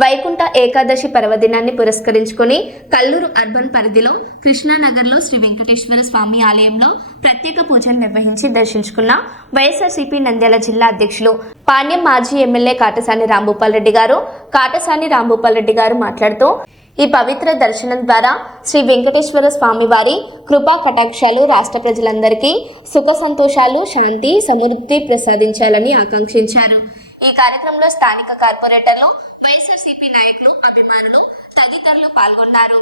వైకుంఠ ఏకాదశి పర్వదినాన్ని పురస్కరించుకొని కల్లూరు అర్బన్ పరిధిలో కృష్ణానగర్లో శ్రీ వెంకటేశ్వర స్వామి ఆలయంలో ప్రత్యేక పూజలు నిర్వహించి దర్శించుకున్న వైఎస్ఆర్సీపీ నంద్యాల జిల్లా అధ్యక్షులు పాణ్యం మాజీ ఎమ్మెల్యే కాటసాని రాంభూపాల్ రెడ్డి గారు మాట్లాడుతూ ఈ పవిత్ర దర్శనం ద్వారా శ్రీ వెంకటేశ్వర స్వామి వారి కృపా కటాక్షాలు రాష్ట్ర ప్రజలందరికీ సుఖ సంతోషాలు, శాంతి, సమృద్ధి ప్రసాదించాలని ఆకాంక్షించారు. ఈ కార్యక్రమంలో స్థానిక కార్పొరేటర్లు, వైఎస్ఆర్సీపీ నాయకులు, అభిమానులు తదితరులు పాల్గొన్నారు.